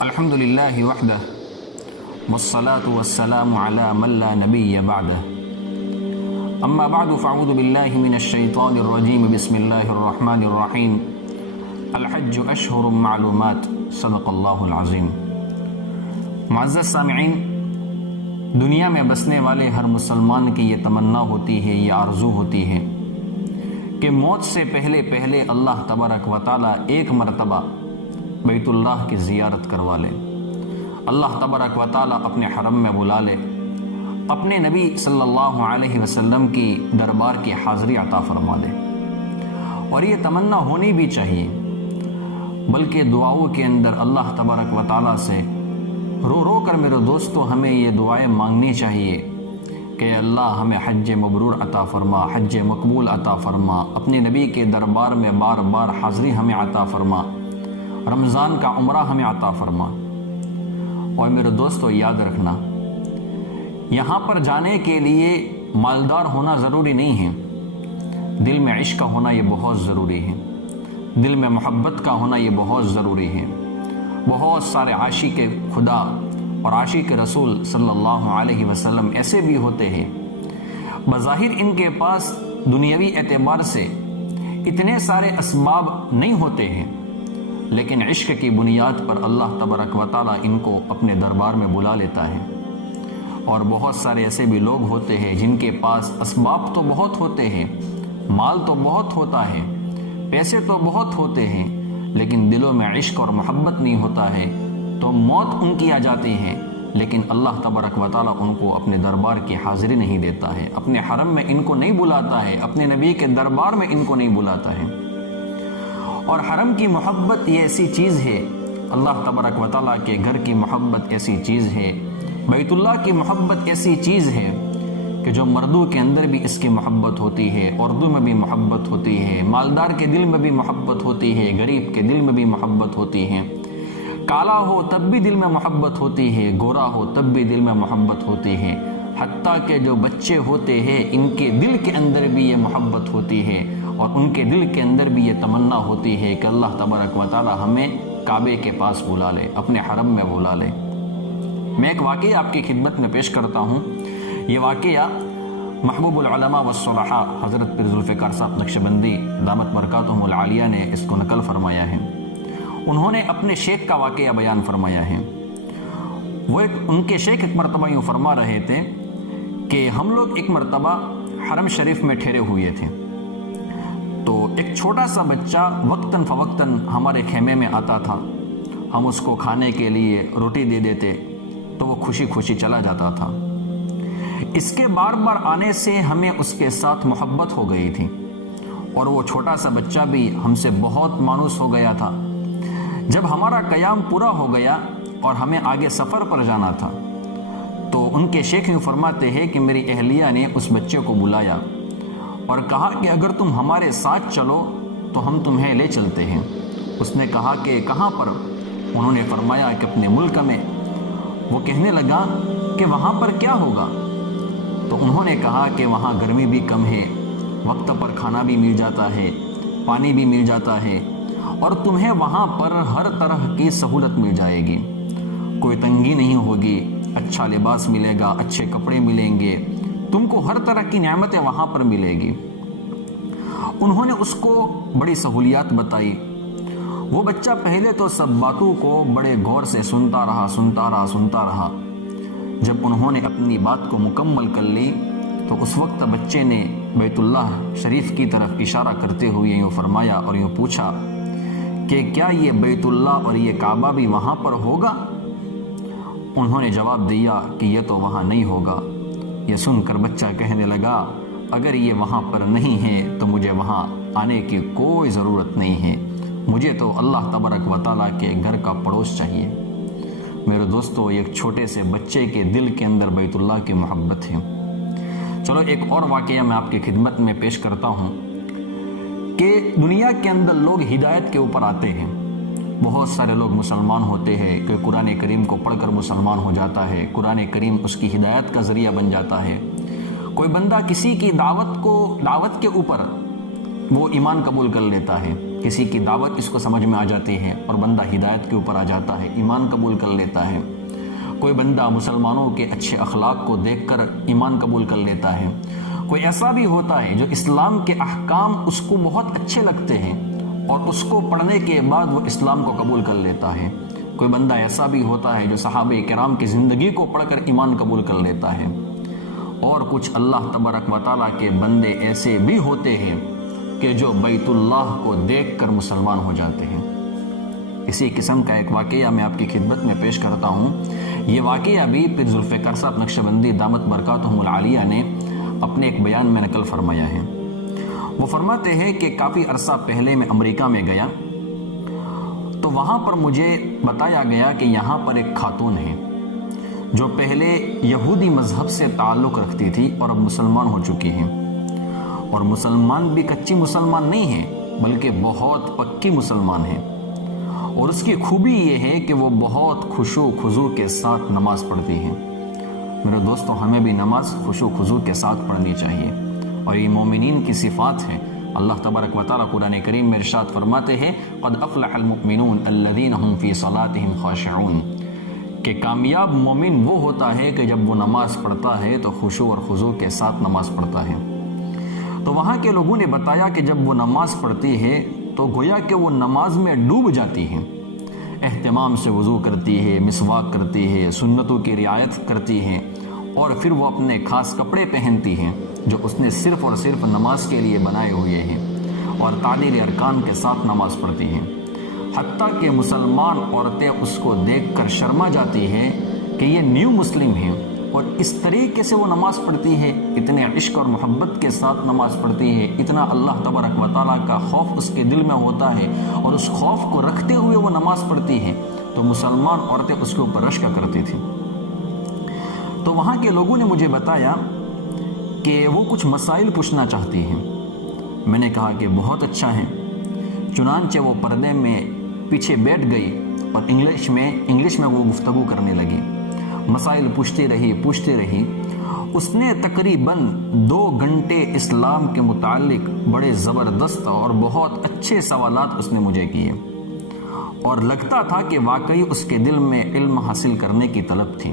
الحمد للہ وحدہ والصلاة والسلام علی من لا نبی بعدہ اما بعد فاعوذ باللہ من الشیطان الرجیم بسم اللہ الرحمن الرحیم الحج اشہر معلومات صدق اللہ العظیم۔ معزز سامعین، دنیا میں بسنے والے ہر مسلمان کی یہ تمنا ہوتی ہے، یہ آرزو ہوتی ہے کہ موت سے پہلے پہلے اللہ تبارک و تعالی ایک مرتبہ بیت اللہ کی زیارت کروا لے، اللہ تبارک و تعالی اپنے حرم میں بلا لے، اپنے نبی صلی اللہ علیہ وسلم کی دربار کی حاضری عطا فرما دے۔ اور یہ تمنا ہونی بھی چاہیے، بلکہ دعاؤں کے اندر اللہ تبارک و تعالی سے رو رو کر میرے دوستو ہمیں یہ دعائیں مانگنی چاہیے کہ اللہ ہمیں حج مبرور عطا فرما، حج مقبول عطا فرما، اپنے نبی کے دربار میں بار بار حاضری ہمیں عطا فرما، رمضان کا عمرہ ہمیں عطا فرما۔ اور میرے دوستو یاد رکھنا، یہاں پر جانے کے لیے مالدار ہونا ضروری نہیں ہے، دل میں عشق کا ہونا یہ بہت ضروری ہے، دل میں محبت کا ہونا یہ بہت ضروری ہے۔ بہت سارے عاشق خدا اور عاشق رسول صلی اللہ علیہ وسلم ایسے بھی ہوتے ہیں، بظاہر ان کے پاس دنیاوی اعتبار سے اتنے سارے اسباب نہیں ہوتے ہیں، لیکن عشق کی بنیاد پر اللہ تبارک و تعالی ان کو اپنے دربار میں بلا لیتا ہے۔ اور بہت سارے ایسے بھی لوگ ہوتے ہیں جن کے پاس اسباب تو بہت ہوتے ہیں، مال تو بہت ہوتا ہے، پیسے تو بہت ہوتے ہیں، لیکن دلوں میں عشق اور محبت نہیں ہوتا ہے، تو موت ان کی آ جاتی ہے، لیکن اللہ تبارک و تعالی ان کو اپنے دربار کی حاضری نہیں دیتا ہے، اپنے حرم میں ان کو نہیں بلاتا ہے، اپنے نبی کے دربار میں ان کو نہیں بلاتا ہے۔ اور حرم کی محبت یہ ایسی چیز ہے، اللہ تبارک و تعالیٰ کے گھر کی محبت ایسی چیز ہے، بیت اللہ کی محبت ایسی چیز ہے کہ جو مردوں کے اندر بھی اس کی محبت ہوتی ہے، عورتوں میں بھی محبت ہوتی ہے، مالدار کے دل میں بھی محبت ہوتی ہے، غریب کے دل میں بھی محبت ہوتی ہے، کالا ہو تب بھی دل میں محبت ہوتی ہے، گورا ہو تب بھی دل میں محبت ہوتی ہے، حتیٰ کہ جو بچے ہوتے ہیں ان کے دل کے اندر بھی یہ محبت ہوتی ہے، اور ان کے دل کے اندر بھی یہ تمنا ہوتی ہے کہ اللہ تبارک و تعالی ہمیں کعبے کے پاس بلا لے، اپنے حرم میں بلا لے۔ میں ایک واقعہ آپ کی خدمت میں پیش کرتا ہوں۔ یہ واقعہ محبوب العلماء والصلحاء حضرت پیر ذوالفقار صاحب نقشبندی دامت برکاتہم العالیہ نے اس کو نقل فرمایا ہے۔ انہوں نے اپنے شیخ کا واقعہ بیان فرمایا ہے۔ ان کے شیخ ایک مرتبہ یوں فرما رہے تھے کہ ہم لوگ ایک مرتبہ حرم شریف میں ٹھہرے ہوئے تھے، تو ایک چھوٹا سا بچہ وقتاً فوقتاً ہمارے خیمے میں آتا تھا، ہم اس کو کھانے کے لیے روٹی دے دیتے تو وہ خوشی خوشی چلا جاتا تھا۔ اس کے بار بار آنے سے ہمیں اس کے ساتھ محبت ہو گئی تھی، اور وہ چھوٹا سا بچہ بھی ہم سے بہت مانوس ہو گیا تھا۔ جب ہمارا قیام پورا ہو گیا اور ہمیں آگے سفر پر جانا تھا، تو ان کے شیخ یوں فرماتے ہیں کہ میری اہلیہ نے اس بچے کو بلایا اور کہا کہ اگر تم ہمارے ساتھ چلو تو ہم تمہیں لے چلتے ہیں۔ اس نے کہا کہ کہاں پر؟ انہوں نے فرمایا کہ اپنے ملک میں۔ وہ کہنے لگا کہ وہاں پر کیا ہوگا؟ تو انہوں نے کہا کہ وہاں گرمی بھی کم ہے، وقت پر کھانا بھی مل جاتا ہے، پانی بھی مل جاتا ہے، اور تمہیں وہاں پر ہر طرح کی سہولت مل جائے گی، کوئی تنگی نہیں ہوگی، اچھا لباس ملے گا، اچھے کپڑے ملیں گے، تم کو ہر طرح کی نعمتیں وہاں پر ملے گی۔ انہوں نے اس کو بڑی سہولیات بتائی۔ وہ بچہ پہلے تو سب باتوں کو بڑے غور سے سنتا رہا۔ جب انہوں نے اپنی بات کو مکمل کر لی تو اس وقت بچے نے بیت اللہ شریف کی طرف اشارہ کرتے ہوئے یوں فرمایا اور یوں پوچھا کہ کیا یہ بیت اللہ اور یہ کعبہ بھی وہاں پر ہوگا؟ انہوں نے جواب دیا کہ یہ تو وہاں نہیں ہوگا۔ یہ سن کر بچہ کہنے لگا اگر یہ وہاں پر نہیں ہے تو مجھے وہاں آنے کی کوئی ضرورت نہیں ہے، مجھے تو اللہ تبارک و تعالیٰ کے گھر کا پڑوس چاہیے۔ میرے دوستو، ایک چھوٹے سے بچے کے دل کے اندر بیت اللہ کی محبت ہے۔ چلو ایک اور واقعہ میں آپ کی خدمت میں پیش کرتا ہوں کہ دنیا کے اندر لوگ ہدایت کے اوپر آتے ہیں۔ بہت سارے لوگ مسلمان ہوتے ہیں کہ قرآن کریم کو پڑھ کر مسلمان ہو جاتا ہے، قرآن کریم اس کی ہدایت کا ذریعہ بن جاتا ہے۔ کوئی بندہ کسی کی دعوت کے اوپر وہ ایمان قبول کر لیتا ہے، کسی کی دعوت اس کو سمجھ میں آ جاتی ہے اور بندہ ہدایت کے اوپر آ جاتا ہے، ایمان قبول کر لیتا ہے۔ کوئی بندہ مسلمانوں کے اچھے اخلاق کو دیکھ کر ایمان قبول کر لیتا ہے۔ کوئی ایسا بھی ہوتا ہے جو اسلام کے احکام اس کو بہت اچھے لگتے ہیں اور اس کو پڑھنے کے بعد وہ اسلام کو قبول کر لیتا ہے۔ کوئی بندہ ایسا بھی ہوتا ہے جو صحابہ کرام کی زندگی کو پڑھ کر ایمان قبول کر لیتا ہے، اور کچھ اللہ تبارک و تعالیٰ کے بندے ایسے بھی ہوتے ہیں کہ جو بیت اللہ کو دیکھ کر مسلمان ہو جاتے ہیں۔ اسی قسم کا ایک واقعہ میں آپ کی خدمت میں پیش کرتا ہوں۔ یہ واقعہ بھی پیر ذوالفقار صاحب نقشبندی دامت برکاتہم العالیہ نے اپنے ایک بیان میں نقل فرمایا ہے۔ وہ فرماتے ہیں کہ کافی عرصہ پہلے میں امریکہ میں گیا تو وہاں پر مجھے بتایا گیا کہ یہاں پر ایک خاتون ہے جو پہلے یہودی مذہب سے تعلق رکھتی تھی اور اب مسلمان ہو چکی ہیں، اور مسلمان بھی کچی مسلمان نہیں ہے بلکہ بہت پکی مسلمان ہے، اور اس کی خوبی یہ ہے کہ وہ بہت خشوع و خضوع کے ساتھ نماز پڑھتی ہے۔ میرے دوستوں، ہمیں بھی نماز خشوع و خضوع کے ساتھ پڑھنی چاہیے، اور یہ مومنین کی صفات ہیں۔ اللہ تبارک و تعالیٰ قرآن کریم میں ارشاد فرماتے ہیں قد افلح المؤمنون الذین هم فی صلاتهم خاشعون، کہ کامیاب مومن وہ ہوتا ہے کہ جب وہ نماز پڑھتا ہے تو خشوع اور خضوع کے ساتھ نماز پڑھتا ہے۔ تو وہاں کے لوگوں نے بتایا کہ جب وہ نماز پڑھتی ہے تو گویا کہ وہ نماز میں ڈوب جاتی ہے، اہتمام سے وضو کرتی ہے، مسواک کرتی ہے، سنتوں کی رعایت کرتی ہے، اور پھر وہ اپنے خاص کپڑے پہنتی ہیں جو اس نے صرف اور صرف نماز کے لیے بنائے ہوئے ہیں، اور تعلیل ارکان کے ساتھ نماز پڑھتی ہیں۔ حتیٰ کہ مسلمان عورتیں اس کو دیکھ کر شرما جاتی ہیں کہ یہ نیو مسلم ہیں، اور اس طریقے سے وہ نماز پڑھتی ہے، اتنے عشق اور محبت کے ساتھ نماز پڑھتی ہے، اتنا اللہ تبارک و تعالیٰ کا خوف اس کے دل میں ہوتا ہے، اور اس خوف کو رکھتے ہوئے وہ نماز پڑھتی ہے، تو مسلمان عورتیں اس کے اوپر رشک کرتی تھیں۔ تو وہاں کے لوگوں نے مجھے بتایا کہ وہ کچھ مسائل پوچھنا چاہتی ہیں۔ میں نے کہا کہ بہت اچھا ہے۔ چنانچہ وہ پردے میں پیچھے بیٹھ گئی اور انگلش میں وہ گفتگو کرنے لگی، مسائل پوچھتی رہی۔ اس نے تقریباً 2 گھنٹے اسلام کے متعلق بڑے زبردست اور بہت اچھے سوالات اس نے مجھے کیے، اور لگتا تھا کہ واقعی اس کے دل میں علم حاصل کرنے کی طلب تھی۔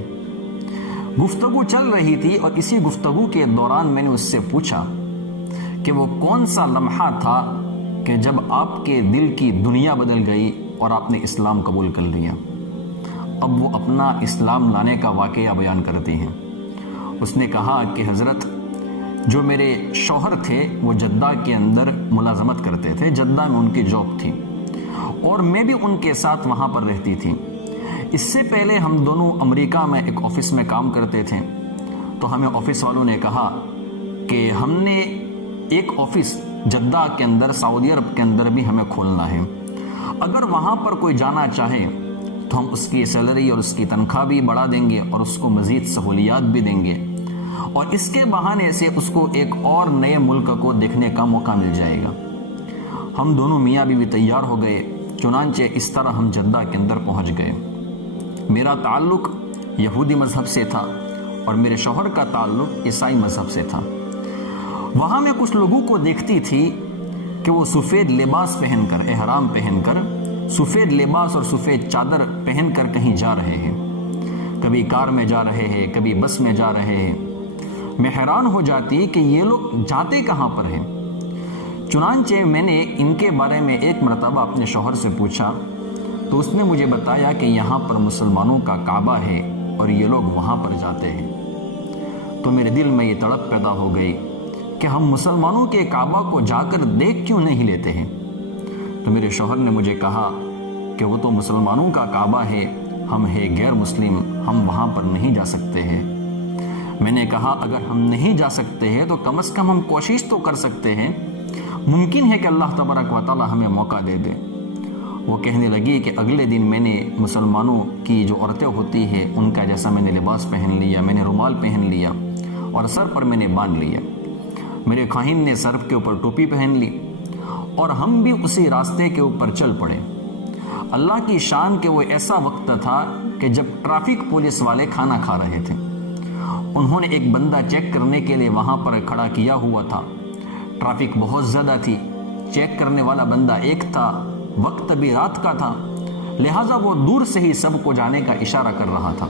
گفتگو چل رہی تھی، اور اسی گفتگو کے دوران میں نے اس سے پوچھا کہ وہ کون سا لمحہ تھا کہ جب آپ کے دل کی دنیا بدل گئی اور آپ نے اسلام قبول کر لیا۔ اب وہ اپنا اسلام لانے کا واقعہ بیان کرتی ہیں۔ اس نے کہا کہ حضرت، جو میرے شوہر تھے وہ جدہ کے اندر ملازمت کرتے تھے، جدہ میں ان کی جاب تھی، اور میں بھی ان کے ساتھ وہاں پر رہتی تھی۔ اس سے پہلے ہم دونوں امریکہ میں ایک آفس میں کام کرتے تھے، تو ہمیں آفس والوں نے کہا کہ ہم نے ایک آفس جدہ کے اندر سعودی عرب کے اندر بھی ہمیں کھولنا ہے، اگر وہاں پر کوئی جانا چاہے تو ہم اس کی سیلری اور اس کی تنخواہ بھی بڑھا دیں گے اور اس کو مزید سہولیات بھی دیں گے، اور اس کے بہانے سے اس کو ایک اور نئے ملک کو دیکھنے کا موقع مل جائے گا۔ ہم دونوں میاں بیوی تیار ہو گئے، چنانچہ اس طرح ہم جدہ کے اندر پہنچ گئے۔ میرا تعلق یہودی مذہب سے تھا اور میرے شوہر کا تعلق عیسائی مذہب سے تھا۔ وہاں میں کچھ لوگوں کو دیکھتی تھی کہ وہ سفید لباس پہن کر، احرام پہن کر، سفید لباس اور سفید چادر پہن کر کہیں جا رہے ہیں، کبھی کار میں جا رہے ہیں، کبھی بس میں جا رہے ہیں۔ میں حیران ہو جاتی کہ یہ لوگ جاتے کہاں پر ہیں۔ چنانچہ میں نے ان کے بارے میں ایک مرتبہ اپنے شوہر سے پوچھا تو اس نے مجھے بتایا کہ یہاں پر مسلمانوں کا کعبہ ہے اور یہ لوگ وہاں پر جاتے ہیں۔ تو میرے دل میں یہ تڑپ پیدا ہو گئی کہ ہم مسلمانوں کے کعبہ کو جا کر دیکھ کیوں نہیں لیتے ہیں۔ تو میرے شوہر نے مجھے کہا کہ وہ تو مسلمانوں کا کعبہ ہے، ہم ہیں غیر مسلم، ہم وہاں پر نہیں جا سکتے ہیں۔ میں نے کہا اگر ہم نہیں جا سکتے ہیں تو کم از کم ہم کوشش تو کر سکتے ہیں، ممکن ہے کہ اللہ تبارک و تعالی ہمیں موقع دے دے۔ وہ کہنے لگی کہ اگلے دن میں نے مسلمانوں کی جو عورتیں ہوتی ہیں ان کا جیسا میں نے لباس پہن لیا، میں نے رومال پہن لیا اور سر پر میں نے باندھ لیا۔ میرے خاہن نے سر کے اوپر ٹوپی پہن لی اور ہم بھی اسی راستے کے اوپر چل پڑے۔ اللہ کی شان کہ وہ ایسا وقت تھا کہ جب ٹریفک پولیس والے کھانا کھا رہے تھے، انہوں نے ایک بندہ چیک کرنے کے لیے وہاں پر کھڑا کیا ہوا تھا۔ ٹریفک بہت زیادہ تھی، چیک کرنے والا بندہ ایک تھا، وقت بھی رات کا تھا، لہٰذا وہ دور سے ہی سب کو جانے کا اشارہ کر رہا تھا۔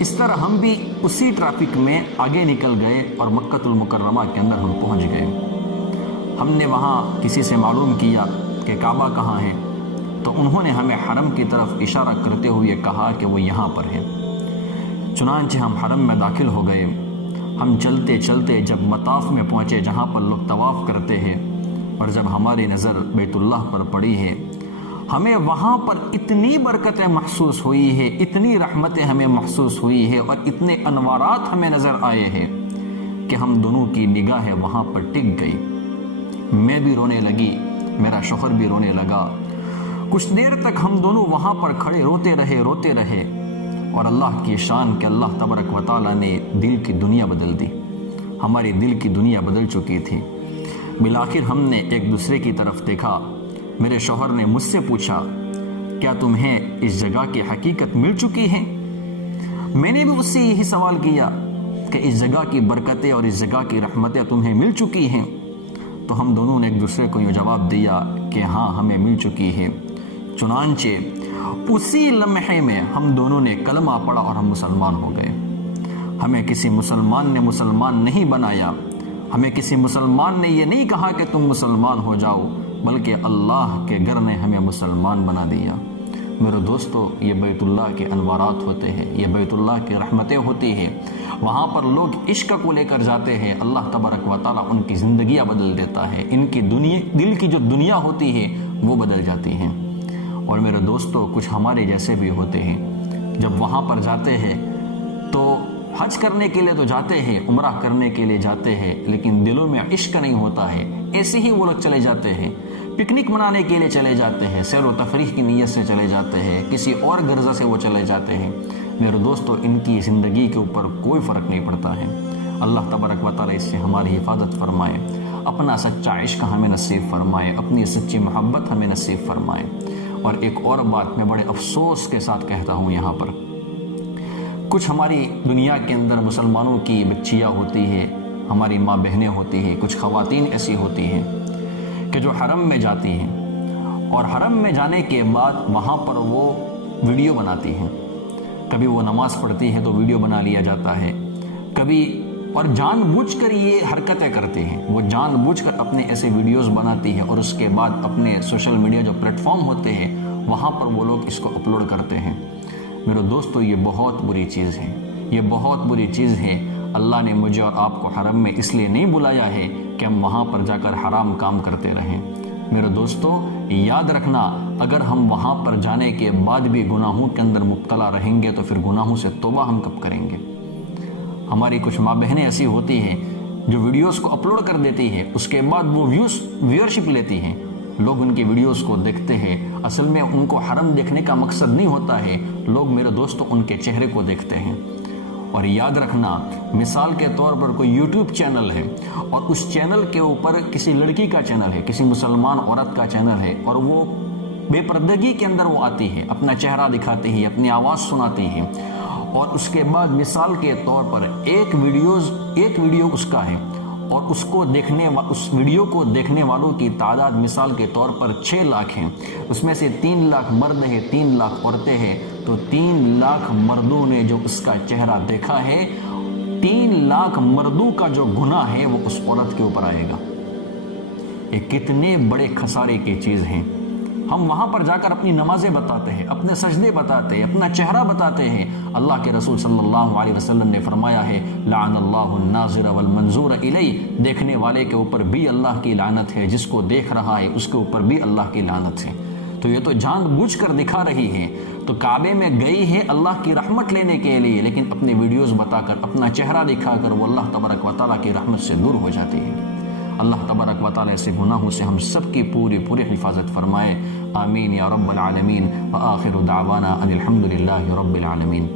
اس طرح ہم بھی اسی ٹریفک میں آگے نکل گئے اور مکہ المکرمہ کے اندر ہم پہنچ گئے۔ ہم نے وہاں کسی سے معلوم کیا کہ کعبہ کہاں ہے، تو انہوں نے ہمیں حرم کی طرف اشارہ کرتے ہوئے کہا کہ وہ یہاں پر ہے۔ چنانچہ ہم حرم میں داخل ہو گئے۔ ہم چلتے چلتے جب مطاف میں پہنچے جہاں پر لوگ طواف کرتے ہیں، اور جب ہماری نظر بیت اللہ پر پڑی ہے، ہمیں وہاں پر اتنی برکتیں محسوس ہوئی ہے، اتنی رحمتیں ہمیں محسوس ہوئی ہے، اور اتنے انوارات ہمیں نظر آئے ہیں کہ ہم دونوں کی نگاہیں وہاں پر ٹک گئی۔ میں بھی رونے لگی، میرا شوہر بھی رونے لگا۔ کچھ دیر تک ہم دونوں وہاں پر کھڑے روتے رہے، اور اللہ کی شان کہ اللہ تبارک و تعالیٰ نے دل کی دنیا بدل دی۔ ہماری دل کی دنیا بدل چکی تھی۔ بالآخر ہم نے ایک دوسرے کی طرف دیکھا۔ میرے شوہر نے مجھ سے پوچھا، کیا تمہیں اس جگہ کی حقیقت مل چکی ہے؟ میں نے بھی اس سے یہی سوال کیا کہ اس جگہ کی برکتیں اور اس جگہ کی رحمتیں تمہیں مل چکی ہیں؟ تو ہم دونوں نے ایک دوسرے کو یہ جواب دیا کہ ہاں ہمیں مل چکی ہے۔ چنانچہ اسی لمحے میں ہم دونوں نے کلمہ پڑھا اور ہم مسلمان ہو گئے۔ ہمیں کسی مسلمان نے مسلمان نہیں بنایا، ہمیں کسی مسلمان نے یہ نہیں کہا کہ تم مسلمان ہو جاؤ، بلکہ اللہ کے گھر نے ہمیں مسلمان بنا دیا۔ میرے دوستو، یہ بیت اللہ کے انوارات ہوتے ہیں، یہ بیت اللہ کی رحمتیں ہوتی ہیں۔ وہاں پر لوگ عشق کو لے کر جاتے ہیں، اللہ تبارک و تعالیٰ ان کی زندگیاں بدل دیتا ہے، ان کی دل کی جو دنیا ہوتی ہے وہ بدل جاتی ہے۔ اور میرے دوستو، کچھ ہمارے جیسے بھی ہوتے ہیں، جب وہاں پر جاتے ہیں تو حج کرنے کے لیے تو جاتے ہیں، عمرہ کرنے کے لیے جاتے ہیں، لیکن دلوں میں عشق نہیں ہوتا ہے۔ ایسے ہی وہ لوگ چلے جاتے ہیں، پکنک منانے کے لیے چلے جاتے ہیں، سیر و تفریح کی نیت سے چلے جاتے ہیں، کسی اور غرض سے وہ چلے جاتے ہیں۔ میرے دوستو، ان کی زندگی کے اوپر کوئی فرق نہیں پڑتا ہے۔ اللہ تبارک و تعالیٰ اس سے ہماری حفاظت فرمائے، اپنا سچا عشق ہمیں نصیب فرمائے، اپنی سچی محبت ہمیں نصیب فرمائے۔ اور ایک اور بات میں بڑے افسوس کے ساتھ کہتا ہوں یہاں پر، کچھ ہماری دنیا کے اندر مسلمانوں کی بچیاں ہوتی ہیں، ہماری ماں بہنیں ہوتی ہیں، کچھ خواتین ایسی ہوتی ہیں کہ جو حرم میں جاتی ہیں، اور حرم میں جانے کے بعد وہاں پر وہ ویڈیو بناتی ہیں۔ کبھی وہ نماز پڑھتی ہے تو ویڈیو بنا لیا جاتا ہے، کبھی اور جان بوجھ کر یہ حرکتیں کرتے ہیں، وہ جان بوجھ کر اپنے ایسے ویڈیوز بناتی ہے، اور اس کے بعد اپنے سوشل میڈیا جو پلیٹ فارم ہوتے ہیں وہاں پر وہ لوگ اس کو اپلوڈ کرتے ہیں۔ میرے دوستو، یہ بہت بری چیز ہے، یہ بہت بری چیز ہے۔ اللہ نے مجھے اور آپ کو حرم میں اس لیے نہیں بلایا ہے کہ ہم وہاں پر جا کر حرام کام کرتے رہیں۔ میرے دوستو، یاد رکھنا، اگر ہم وہاں پر جانے کے بعد بھی گناہوں کے اندر مبتلا رہیں گے تو پھر گناہوں سے توبہ ہم کب کریں گے؟ ہماری کچھ ماں بہنیں ایسی ہوتی ہیں جو ویڈیوز کو اپلوڈ کر دیتی ہے، اس کے بعد وہ ویورشپ لیتی ہیں، لوگ ان کی ویڈیوز کو دیکھتے ہیں۔ اصل میں ان کو حرم دیکھنے کا مقصد نہیں ہوتا ہے، لوگ میرے دوستو ان کے چہرے کو دیکھتے ہیں۔ اور یاد رکھنا، مثال کے طور پر کوئی یوٹیوب چینل ہے، اور اس چینل کے اوپر کسی لڑکی کا چینل ہے، کسی مسلمان عورت کا چینل ہے، اور وہ بے پردگی کے اندر وہ آتی ہے، اپنا چہرہ دکھاتی ہے، اپنی آواز سناتی ہے، اور اس کے بعد مثال کے طور پر ایک ویڈیو اس کا ہے، اور اس ویڈیو کو دیکھنے والوں کی تعداد مثال کے طور پر 6 لاکھ ہیں، اس میں سے 3 لاکھ مرد ہیں، 3 لاکھ عورتیں ہیں، تو 3 لاکھ مردوں نے جو اس کا چہرہ دیکھا ہے، 3 لاکھ مردوں کا جو گناہ ہے وہ اس عورت کے اوپر آئے گا۔ یہ کتنے بڑے خسارے کی چیز ہے۔ ہم وہاں پر جا کر اپنی نمازیں بتاتے ہیں، اپنے سجدے بتاتے ہیں، اپنا چہرہ بتاتے ہیں۔ اللہ کے رسول صلی اللہ علیہ وسلم نے فرمایا ہے، لعن اللہ الناظر والمنظور الیہ، دیکھنے والے کے اوپر بھی اللہ کی لعنت ہے، جس کو دیکھ رہا ہے اس کے اوپر بھی اللہ کی لعنت ہے۔ تو یہ تو جان بوجھ کر دکھا رہی ہے، تو کعبے میں گئی ہے اللہ کی رحمت لینے کے لیے، لیکن اپنے ویڈیوز بتا کر، اپنا چہرہ دکھا کر وہ اللہ تبارک و تعالیٰ کی رحمت سے دور ہو جاتی ہے۔ اللہ تبارک و تعالیٰ ایسے گناہوں سے ہم سب کی پوری حفاظت فرمائے۔ آمین یا رب العالمین۔ وآخر دعوانا ان الحمد للہ رب العالمین۔